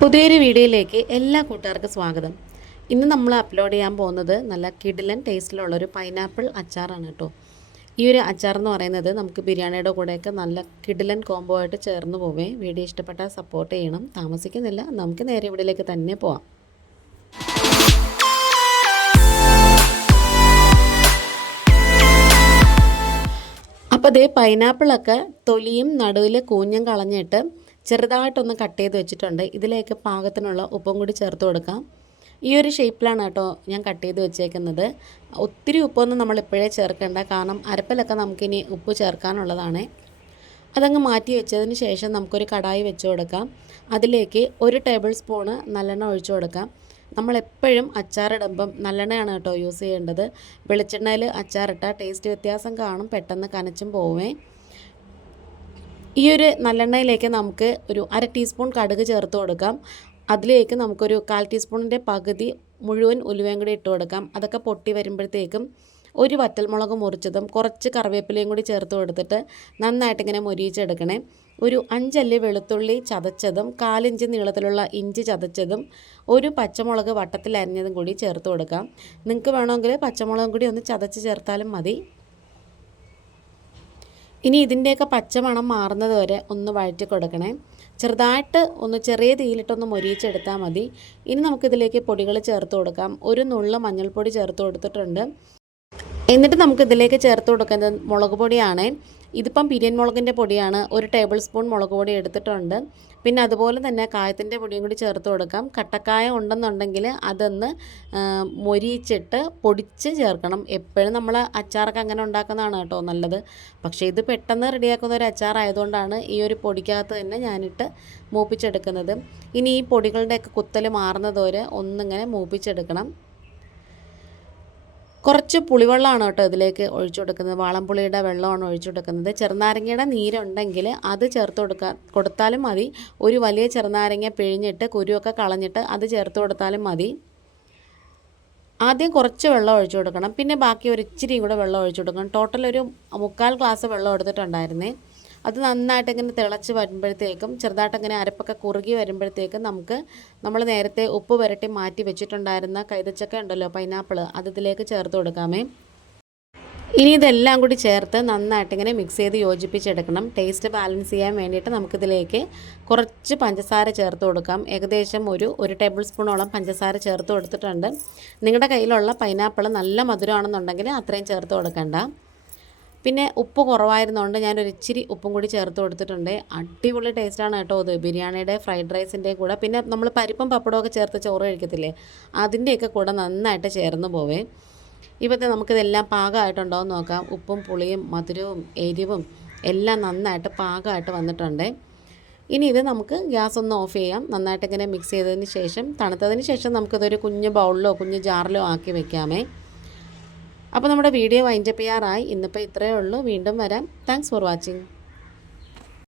പുതിയൊരു വീഡിയോയിലേക്ക് എല്ലാ കൂട്ടുകാർക്കും സ്വാഗതം. ഇന്ന് നമ്മൾ അപ്ലോഡ് ചെയ്യാൻ പോകുന്നത് നല്ല കിഡിലൻ ടേസ്റ്റിലുള്ളൊരു പൈനാപ്പിൾ അച്ചാറാണ് കേട്ടോ. ഈ ഒരു അച്ചാർ എന്ന് പറയുന്നത് നമുക്ക് ബിരിയാണിയുടെ കൂടെയൊക്കെ നല്ല കിഡിലൻ കോംബോ ആയിട്ട് ചേർന്ന് പോവേ. വീഡിയോ ഇഷ്ടപ്പെട്ടാൽ സപ്പോർട്ട് ചെയ്യണം. താമസിക്കുന്നില്ല നമുക്ക് നേരെ ഇവിടെയിലേക്ക് തന്നെ പോവാം. അപ്പോൾ അതേ പൈനാപ്പിളൊക്കെ തൊലിയും നടുവിൽ കൂഞ്ഞും കളഞ്ഞിട്ട് ചെറുതായിട്ടൊന്ന് കട്ട് ചെയ്ത് വെച്ചിട്ടുണ്ട്. ഇതിലേക്ക് പാകത്തിനുള്ള ഉപ്പും കൂടി ചേർത്ത് കൊടുക്കാം. ഈ ഒരു ഷേപ്പിലാണ് കേട്ടോ ഞാൻ കട്ട് ചെയ്ത് വെച്ചേക്കുന്നത്. ഒത്തിരി ഉപ്പൊന്നും നമ്മൾ ഇപ്പോഴേ ചേർക്കേണ്ട. കാരണം അരപ്പിലൊക്കെ നമുക്കിനി ഉപ്പ് ചേർക്കാനുള്ളതാണ്. അതങ്ങ് മാറ്റി വെച്ചതിന് ശേഷം നമുക്കൊരു കടായി വെച്ച് കൊടുക്കാം. അതിലേക്ക് ഒരു ടേബിൾ സ്പൂണ് നല്ലെണ്ണ ഒഴിച്ചു കൊടുക്കാം. നമ്മളെപ്പോഴും അച്ചാറിടുമ്പം നല്ലെണ്ണയാണ് കേട്ടോ യൂസ് ചെയ്യേണ്ടത്. വെളിച്ചെണ്ണയിൽ അച്ചാറിട്ട ടേസ്റ്റ് വ്യത്യാസം കാണും. പെട്ടെന്ന് കനച്ചും പോവേ. ഈ ഒരു നല്ലെണ്ണയിലേക്ക് നമുക്ക് ഒരു അര ടീസ്പൂൺ കടുക് ചേർത്ത് കൊടുക്കാം. അതിലേക്ക് നമുക്കൊരു കാൽ ടീസ്പൂണിന്റെ പകുതി മുഴുവൻ ഉലുവയും കൂടി ഇട്ട് കൊടുക്കാം. അതൊക്കെ പൊട്ടി വരുമ്പോഴത്തേക്കും ഒരു വറ്റൽമുളക് മുറിച്ചതും കുറച്ച് കറിവേപ്പിലയും കൂടി ചേർത്ത് കൊടുത്തിട്ട് നന്നായിട്ട് ഇങ്ങനെ മൊരിയിച്ചെടുക്കണേ. ഒരു അഞ്ചല്ലി വെളുത്തുള്ളി ചതച്ചതും കാലിഞ്ച് നീളത്തിലുള്ള ഇഞ്ചി ചതച്ചതും ഒരു പച്ചമുളക് വട്ടത്തിൽ അരിഞ്ഞതും കൂടി ചേർത്ത് കൊടുക്കാം. നിങ്ങൾക്ക് വേണമെങ്കിൽ പച്ചമുളകും കൂടി ഒന്ന് ചതച്ച് ചേർത്താലും മതി. ഇനി ഇതിന്റെയൊക്കെ പച്ചമണം മാറുന്നത് വരെ ഒന്ന് വഴറ്റി കൊടുക്കണേ. ചെറുതായിട്ട് ഒന്ന് ചെറിയ തീയിലിട്ടൊന്ന് മൊരിയിച്ചെടുത്താൽ മതി. ഇനി നമുക്കിതിലേക്ക് പൊടികൾ ചേർത്ത് കൊടുക്കാം. ഒരു നുള്ള മഞ്ഞൾപ്പൊടി ചേർത്ത് കൊടുത്തിട്ടുണ്ട്. എന്നിട്ട് നമുക്ക് ഇതിലേക്ക് ചേർത്ത് കൊടുക്കുന്നത് മുളക് പൊടിയാണ്. ഇതിപ്പം പിരിയൻ മുളകിന്റെ പൊടിയാണ്. ഒരു ടേബിൾ സ്പൂൺ മുളക് പൊടി എടുത്തിട്ടുണ്ട്. പിന്നെ അതുപോലെ തന്നെ കായത്തിന്റെ പൊടിയും കൂടി ചേർത്ത് കൊടുക്കാം. കട്ടക്കായ ഉണ്ടെന്നുണ്ടെങ്കിൽ അതൊന്ന് മൊരിയിച്ചിട്ട് പൊടിച്ച് ചേർക്കണം. എപ്പോഴും നമ്മൾ അച്ചാറൊക്കെ അങ്ങനെ ഉണ്ടാക്കുന്നതാണ് കേട്ടോ നല്ലത്. പക്ഷേ ഇത് പെട്ടെന്ന് റെഡിയാക്കുന്ന ഒരു അച്ചാറായതുകൊണ്ടാണ് ഈ ഒരു പൊടിക്കകത്ത് തന്നെ ഞാനിട്ട് മൂപ്പിച്ചെടുക്കുന്നത്. ഇനി ഈ പൊടികളുടെയൊക്കെ കുത്തൽ മാറുന്നതോരെ ഒന്നിങ്ങനെ മൂപ്പിച്ചെടുക്കണം. കുറച്ച് പുളിവെള്ളമാണ് കേട്ടോ ഇതിലേക്ക് ഒഴിച്ചു കൊടുക്കുന്നത്. വാളംപുളിയുടെ വെള്ളമാണ് ഒഴിച്ചു കൊടുക്കുന്നത്. ചെറുനാരങ്ങയുടെ നീരുണ്ടെങ്കിൽ അത് ചേർത്ത് കൊടുക്കാൻ കൊടുത്താലും മതി. ഒരു വലിയ ചെറുനാരങ്ങ പിഴിഞ്ഞിട്ട് കുരുവൊക്കെ കളഞ്ഞിട്ട് അത് ചേർത്ത് കൊടുത്താലും മതി. ആദ്യം കുറച്ച് വെള്ളം ഒഴിച്ചു കൊടുക്കണം. പിന്നെ ബാക്കി ഒരു ഇച്ചിരിയും കൂടെ വെള്ളം ഒഴിച്ചു കൊടുക്കണം. ടോട്ടൽ ഒരു മുക്കാൽ ഗ്ലാസ് വെള്ളം എടുത്തിട്ടുണ്ടായിരുന്നേ. അത് നന്നായിട്ട് ഇങ്ങനെ തിളച്ച് വരുമ്പോഴത്തേക്കും ചെറുതായിട്ട് ഇങ്ങനെ അരപ്പൊക്കെ കുറുകി വരുമ്പോഴത്തേക്കും നമുക്ക് നമ്മൾ നേരത്തെ ഉപ്പ് പുരട്ടി മാറ്റി വെച്ചിട്ടുണ്ടായിരുന്ന കൈതച്ചക്ക ഉണ്ടല്ലോ പൈനാപ്പിൾ അത് ഇതിലേക്ക് ചേർത്ത് കൊടുക്കാമേ. ഇനി ഇതെല്ലാം കൂടി ചേർത്ത് നന്നായിട്ട് ഇങ്ങനെ മിക്സ് ചെയ്ത് യോജിപ്പിച്ചെടുക്കണം. ടേസ്റ്റ് ബാലൻസ് ചെയ്യാൻ വേണ്ടിയിട്ട് നമുക്കിതിലേക്ക് കുറച്ച് പഞ്ചസാര ചേർത്ത് കൊടുക്കാം. ഏകദേശം ഒരു ഒരു ടേബിൾ സ്പൂണോളം പഞ്ചസാര ചേർത്ത് കൊടുത്തിട്ടുണ്ട്. നിങ്ങളുടെ കയ്യിലുള്ള പൈനാപ്പിൾ നല്ല മധുരമാണെന്നുണ്ടെങ്കിൽ അത്രയും ചേർത്ത് കൊടുക്കണ്ട. പിന്നെ ഉപ്പ് കുറവായിരുന്നതുകൊണ്ട് ഞാനൊരു ഇച്ചിരി ഉപ്പും കൂടി ചേർത്ത് കൊടുത്തിട്ടുണ്ട്. അടിപൊളി ടേസ്റ്റാണ് കേട്ടോ അത്. ബിരിയാണിയുടെ ഫ്രൈഡ് റൈസിന്റെ കൂടെ. പിന്നെ നമ്മൾ പരിപ്പും പപ്പടമൊക്കെ ചേർത്ത് ചോറ് കഴിക്കത്തില്ലേ? അതിന്റെയൊക്കെ കൂടെ നന്നായിട്ട് ചേർന്ന് പോവേ. ഇപ്പോഴത്തെ നമുക്കിതെല്ലാം പാകമായിട്ടുണ്ടോ എന്ന് നോക്കാം. ഉപ്പും പുളിയും മധുരവും എരിവും എല്ലാം നന്നായിട്ട് പാകമായിട്ട് വന്നിട്ടുണ്ട്. ഇനി ഇത് നമുക്ക് ഗ്യാസ് ഒന്ന് ഓഫ് ചെയ്യാം. നന്നായിട്ട് ഇങ്ങനെ മിക്സ് ചെയ്തതിന് ശേഷം തണുത്തതിന് ശേഷം നമുക്കിതൊരു കുഞ്ഞ് ബൗളിലോ കുഞ്ഞ് ജാറിലോ ആക്കി വെക്കാമേ. അപ്പോൾ നമ്മുടെ വീഡിയോ വൈൻഡപ്പ് ചെയ്യാറായി. ഇന്നിപ്പോൾ ഇത്രയേ ഉള്ളൂ. വീണ്ടും വരാം. Thanks for watching